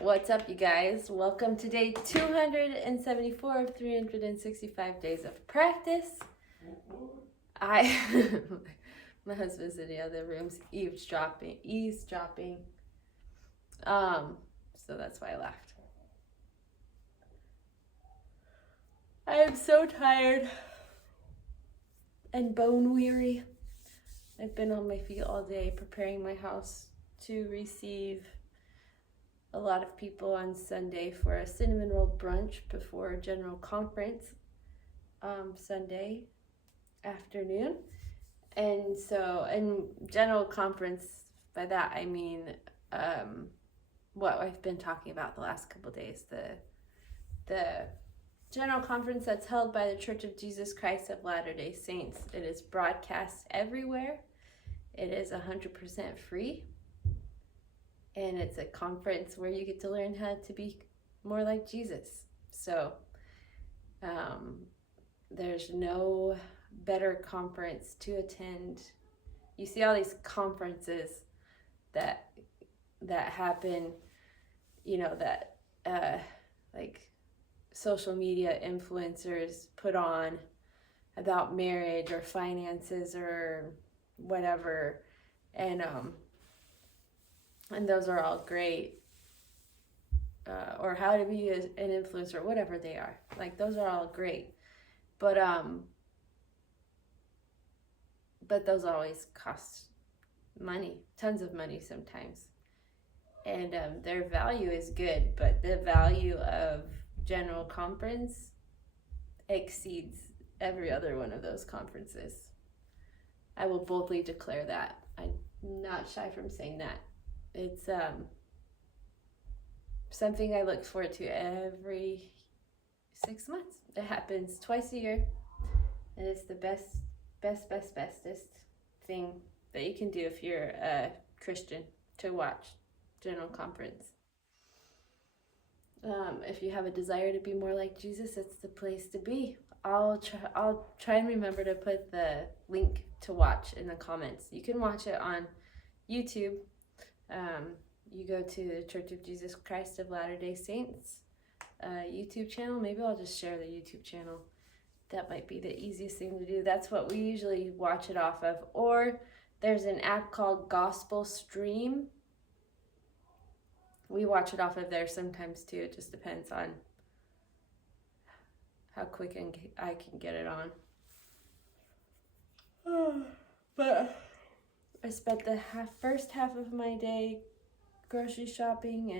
What's up, you guys? Welcome to day 274 of 365 days of practice. My husband's in the other rooms eavesdropping. So that's why I laughed. I am so tired and bone weary. I've been on my feet all day preparing my house to receive a lot of people on Sunday for a cinnamon roll brunch before General Conference Sunday afternoon. And General Conference, by that I mean what I've been talking about the last couple days, the General Conference that's held by the Church of Jesus Christ of Latter-day Saints. It is broadcast everywhere. It is 100% free. And it's a conference where you get to learn how to be more like Jesus. So there's no better conference to attend. You see all these conferences that happen, that like social media influencers put on about marriage or finances or whatever, and those are all great, or how to be an influencer, whatever they are. Like, those are all great, but those always cost money, tons of money sometimes, and their value is good, but the value of General Conference exceeds every other one of those conferences. I will boldly declare that. I'm not shy from saying that. It's something I look forward to every 6 months. It happens twice a year, and it's the bestest thing that you can do if you're a Christian, to watch General Conference. If you have a desire to be more like Jesus, it's the place to be. I'll try and remember to put the link to watch in the comments. You can watch it on YouTube. You go to the Church of Jesus Christ of Latter-day Saints YouTube channel. Maybe I'll just share the YouTube channel. That might be the easiest thing to do. That's what we usually watch it off of. Or there's an app called Gospel Stream. We watch it off of there sometimes too. It just depends on how quick I can get it on. But I spent the first half of my day grocery shopping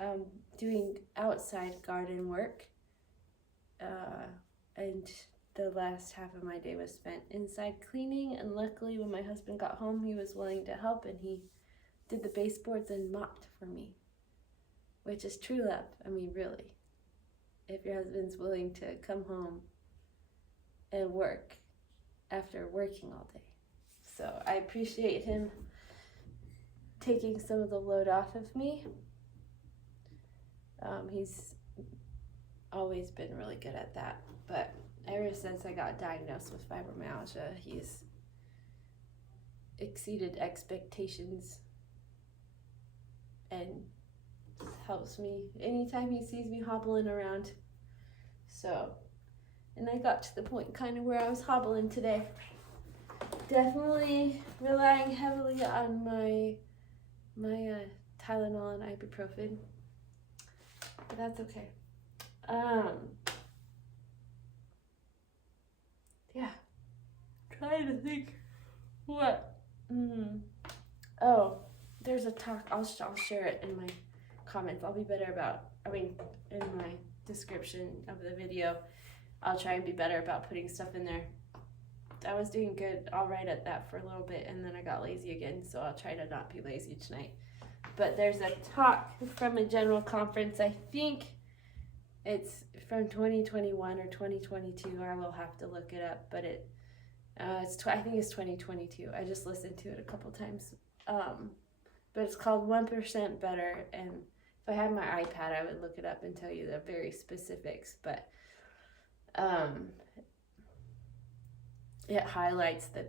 and doing outside garden work. And the last half of my day was spent inside cleaning. And luckily, when my husband got home, he was willing to help, and he did the baseboards and mopped for me, which is true love. I mean, really. If your husband's willing to come home and work after working all day. So I appreciate him taking some of the load off of me. He's always been really good at that. But ever since I got diagnosed with fibromyalgia, he's exceeded expectations and helps me anytime he sees me hobbling around. So, and I got to the point kind of where I was hobbling today. Definitely relying heavily on my Tylenol and ibuprofen, but that's okay. Yeah, trying to think what. Oh, there's a talk. I'll share it in my comments. I'll be better about. In my description of the video, I'll try and be better about putting stuff in there. I was doing good, all right at that for a little bit, and then I got lazy again, so I'll try to not be lazy tonight. But there's a talk from a General Conference. I think it's from 2021 or 2022. I will have to look it up, but I think it's 2022. I just listened to it a couple times. But it's called 1% Better, and if I had my iPad, I would look it up and tell you the very specifics. But it highlights the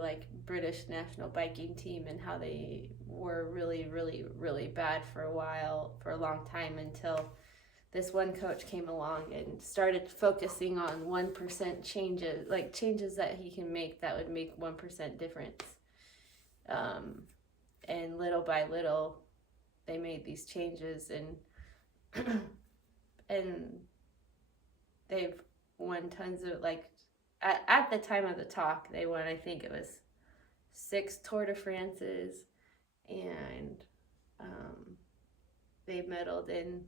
like British national biking team and how they were really, really, really bad for a long time, until this one coach came along and started focusing on 1% changes, like changes that he can make that would make 1% difference. And little by little, they made these changes, and and they've won tons of, like, at the time of the talk, they won, I think it was 6 Tour de France's, and they medaled in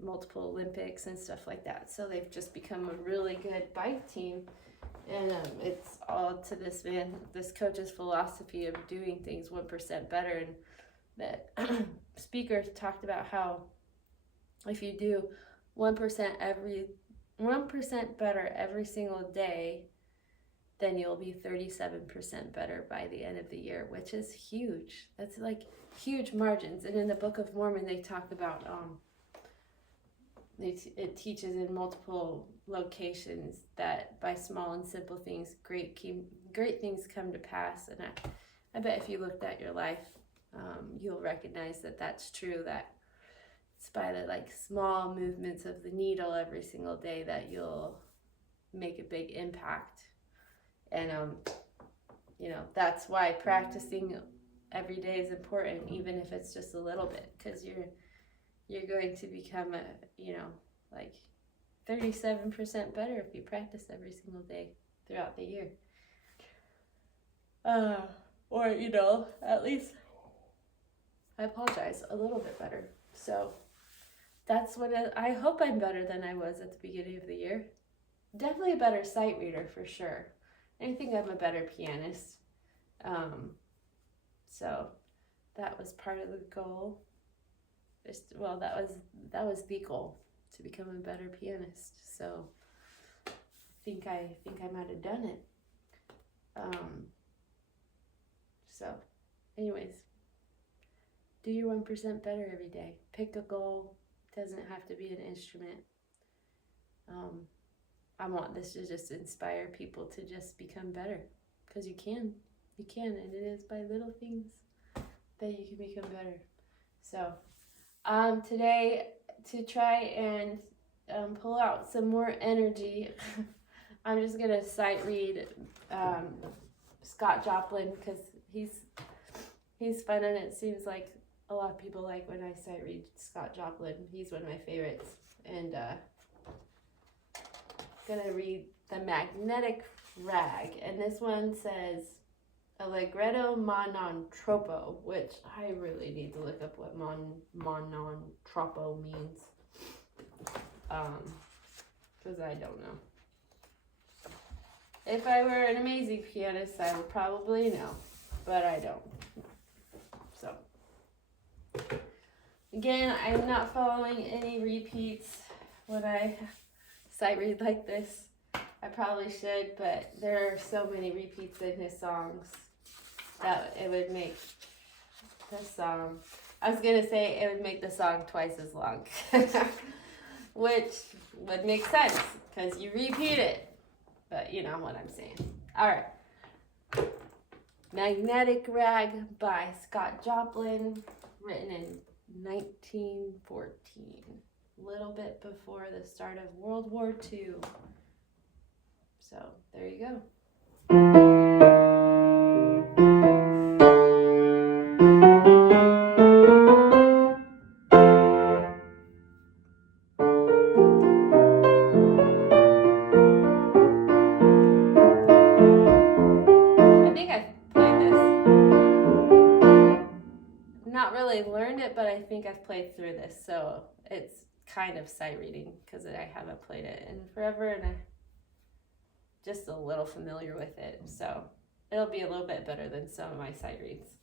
multiple Olympics and stuff like that. So they've just become a really good bike team, and it's all to this coach's philosophy of doing things 1% better. And that speaker talked about how if you do 1% better every single day, then you'll be 37% better by the end of the year, which is huge. That's like huge margins. And in the Book of Mormon, they talk about it teaches in multiple locations that by small and simple things, great things come to pass. And I bet if you looked at your life, you'll recognize that that's true, that it's by the like small movements of the needle every single day that you'll make a big impact. And that's why practicing every day is important, even if it's just a little bit, because you're going to become like 37% better if you practice every single day throughout the year. Or at least, I apologize, a little bit better. So that's what I hope I'm better than I was at the beginning of the year. Definitely a better sight reader for sure. I think I'm a better pianist. So that was part of the goal. That was the goal, to become a better pianist. So I think I might have done it. So anyways, do your 1% better every day. Pick a goal. Doesn't have to be an instrument. I want this to just inspire people to just become better, because you can, and it is by little things that you can become better. So today, to try and pull out some more energy, I'm just gonna sight read Scott Joplin, because he's fun, and it seems like a lot of people like when I sight read Scott Joplin. He's one of my favorites. And gonna read The Magnetic Rag, and this one says Allegretto ma non troppo, which I really need to look up what ma non troppo means, because I don't know. If I were an amazing pianist, I would probably know, but I don't. So again, I'm not following any repeats when I sight read like this. I probably should, but there are so many repeats in his songs that it would make the song, I was gonna say it would make the song twice as long, which would make sense because you repeat it, but you know what I'm saying. All right. Magnetic Rag by Scott Joplin, written in 1914, a little bit before the start of World War II. So there you go. I think I've played this. Not really learned it, but I think I've played through this, so it's kind of sight reading because I haven't played it in forever, and I'm just a little familiar with it, so it'll be a little bit better than some of my sight reads.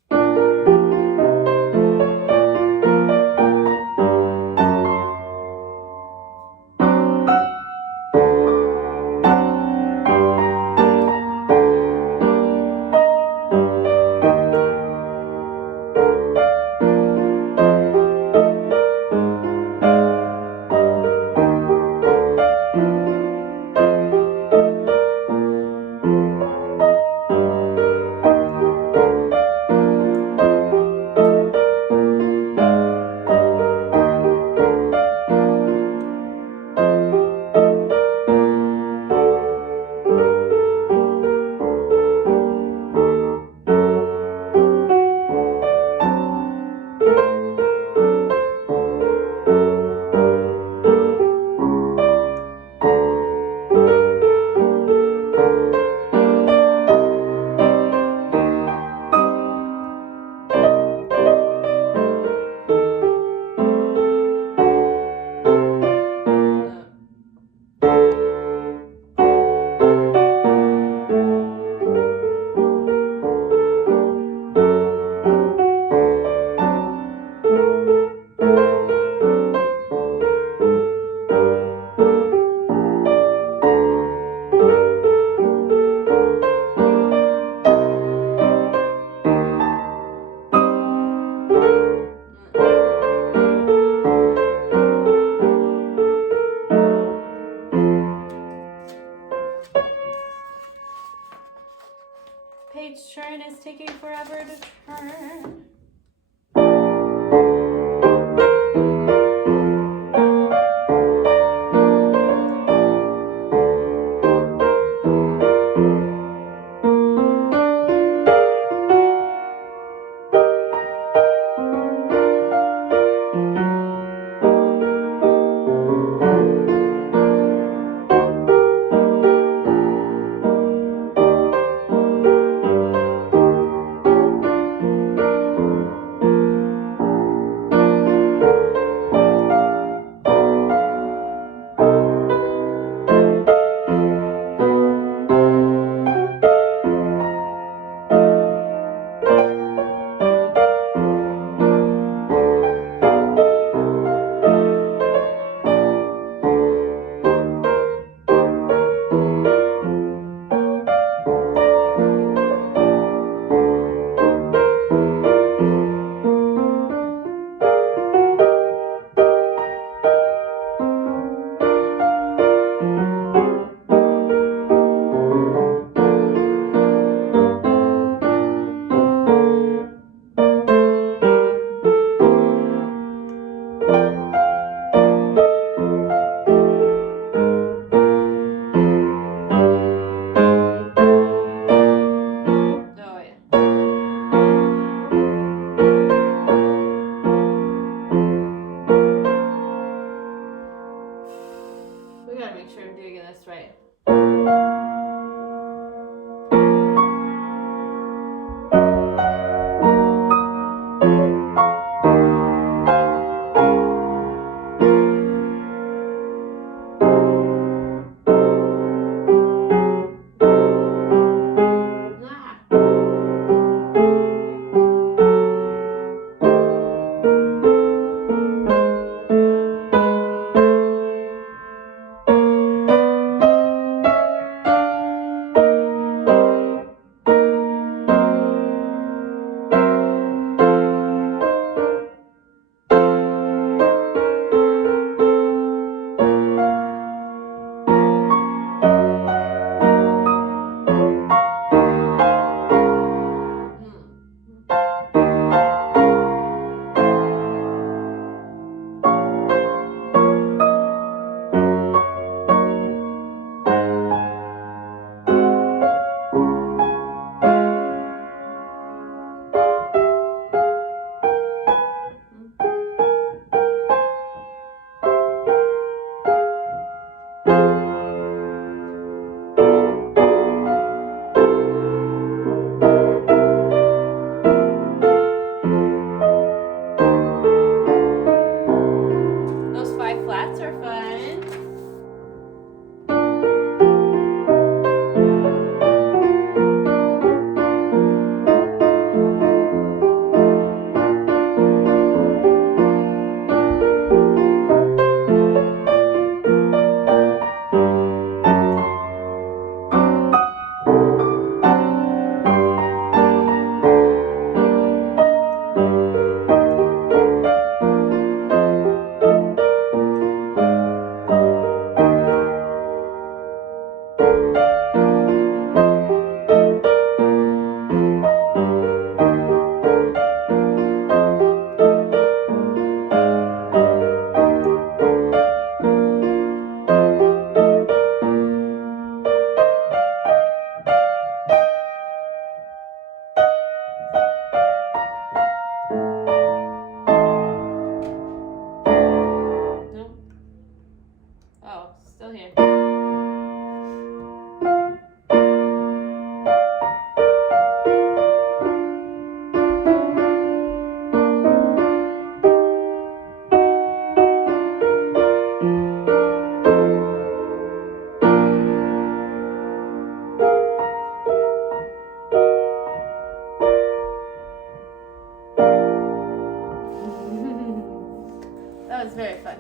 That was very fun.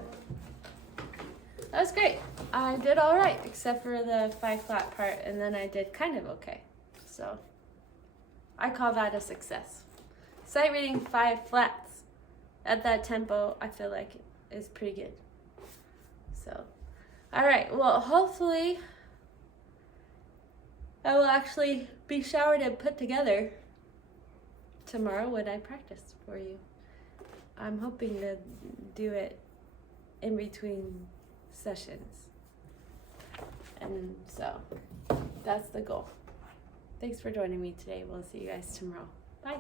That was great. I did all right, except for the 5 flat part, and then I did kind of okay. So I call that a success. Sight reading 5 flats at that tempo, I feel like is pretty good. So, all right. Well, hopefully I will actually be showered and put together tomorrow when I practice for you. I'm hoping to do it in between sessions. And so that's the goal. Thanks for joining me today. We'll see you guys tomorrow. Bye.